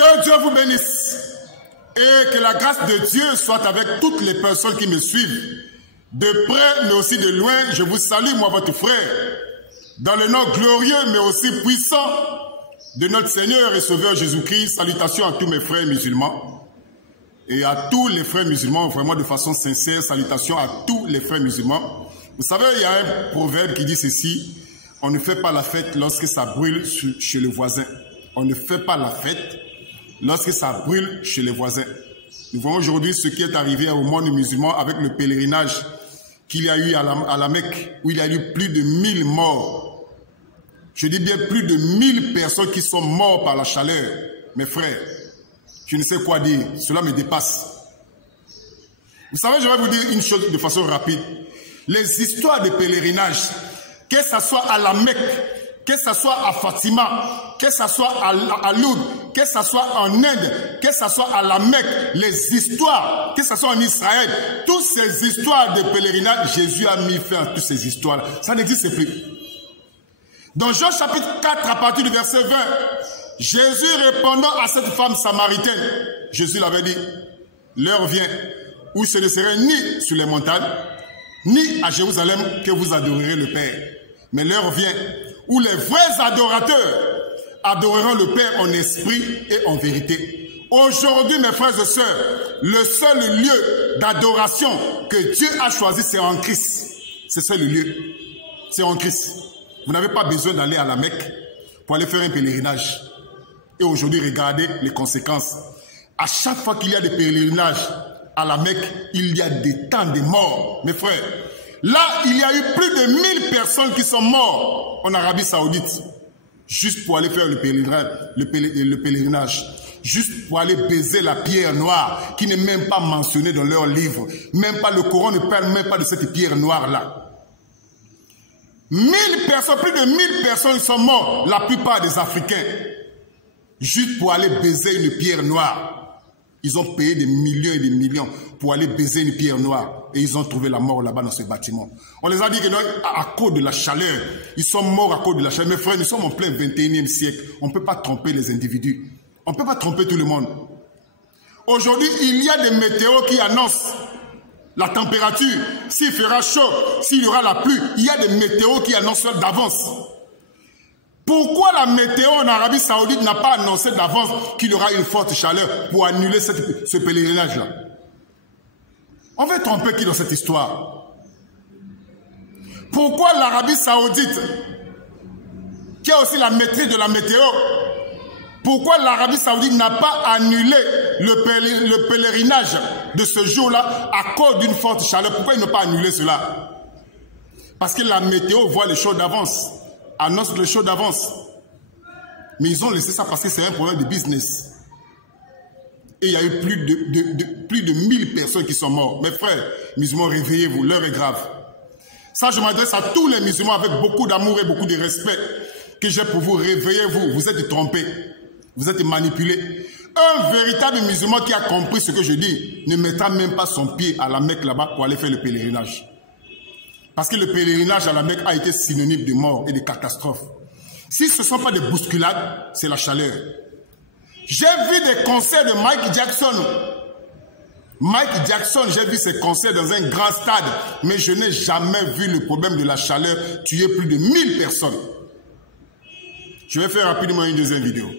Que Dieu vous bénisse et que la grâce de Dieu soit avec toutes les personnes qui me suivent. De près mais aussi de loin, je vous salue, moi votre frère, dans le nom glorieux mais aussi puissant de notre Seigneur et Sauveur Jésus-Christ. Salutations à tous mes frères musulmans et à tous les frères musulmans, vraiment de façon sincère, salutations à tous les frères musulmans. Vous savez, il y a un proverbe qui dit ceci: on ne fait pas la fête lorsque ça brûle chez le voisin. On ne fait pas la fête lorsque ça brûle chez les voisins. Nous voyons aujourd'hui ce qui est arrivé au monde musulman avec le pèlerinage qu'il y a eu à la Mecque, où il y a eu plus de 1000 morts. Je dis bien plus de 1000 personnes qui sont mortes par la chaleur. Mes frères, je ne sais quoi dire, cela me dépasse. Vous savez, je vais vous dire une chose de façon rapide. Les histoires de pèlerinage, que ce soit à la Mecque, que ce soit à Fatima, que ce soit à Lourdes, que ce soit en Inde, que ce soit à la Mecque, les histoires, que ce soit en Israël, toutes ces histoires de pèlerinage, Jésus a mis fin à toutes ces histoires-là. Ça n'existe plus. Dans Jean chapitre 4, à partir du verset 20, Jésus répondant à cette femme samaritaine, Jésus l'avait dit, l'heure vient où ce ne serait ni sur les montagnes, ni à Jérusalem que vous adorerez le Père. Mais l'heure vient où les vrais adorateurs adoreront le Père en esprit et en vérité. Aujourd'hui, mes frères et sœurs, le seul lieu d'adoration que Dieu a choisi, c'est en Christ. C'est ça le lieu. C'est en Christ. Vous n'avez pas besoin d'aller à la Mecque pour aller faire un pèlerinage. Et aujourd'hui, regardez les conséquences. À chaque fois qu'il y a des pèlerinages à la Mecque, il y a des temps de morts. Mes frères, là, il y a eu plus de 1000 personnes qui sont mortes en Arabie Saoudite, juste pour aller faire le pèlerinage, juste pour aller baiser la pierre noire, qui n'est même pas mentionnée dans leur livre. Même pas le Coran ne parle même pas de cette pierre noire-là. 1000 personnes, plus de 1000 personnes sont mortes, la plupart des Africains, juste pour aller baiser une pierre noire. Ils ont payé des millions et des millions pour aller baiser une pierre noire. Et ils ont trouvé la mort là-bas dans ce bâtiment. On les a dit que non, à cause de la chaleur, ils sont morts à cause de la chaleur. Mes frères, nous sommes en plein 21e siècle. On ne peut pas tromper les individus. On ne peut pas tromper tout le monde. Aujourd'hui, il y a des météos qui annoncent la température. S'il fera chaud, s'il y aura la pluie, il y a des météos qui annoncent d'avance. Pourquoi la météo en Arabie Saoudite n'a pas annoncé d'avance qu'il y aura une forte chaleur pour annuler ce pèlerinage-là? On veut tromper qui dans cette histoire? Pourquoi l'Arabie Saoudite, qui a aussi la maîtrise de la météo, pourquoi l'Arabie Saoudite n'a pas annulé le pèlerinage de ce jour-là à cause d'une forte chaleur? Pourquoi ils n'ont pas annulé cela? Parce que la météo voit les choses d'avance, annonce les choses d'avance. Mais ils ont laissé ça parce que c'est un problème de business. Et il y a eu plus de 1000 personnes qui sont mortes. Mes frères musulmans, réveillez-vous, l'heure est grave. Ça, je m'adresse à tous les musulmans avec beaucoup d'amour et beaucoup de respect que j'ai pour vous. Réveillez-vous, vous êtes trompés, vous êtes manipulés. Un véritable musulman qui a compris ce que je dis ne mettra même pas son pied à la Mecque là-bas pour aller faire le pèlerinage. Parce que le pèlerinage à la Mecque a été synonyme de mort et de catastrophe. Si ce ne sont pas des bousculades, c'est la chaleur. J'ai vu des concerts de Mike Jackson. Mike Jackson, j'ai vu ses concerts dans un grand stade, mais je n'ai jamais vu le problème de la chaleur tuer plus de 1000 personnes. Je vais faire rapidement une deuxième vidéo.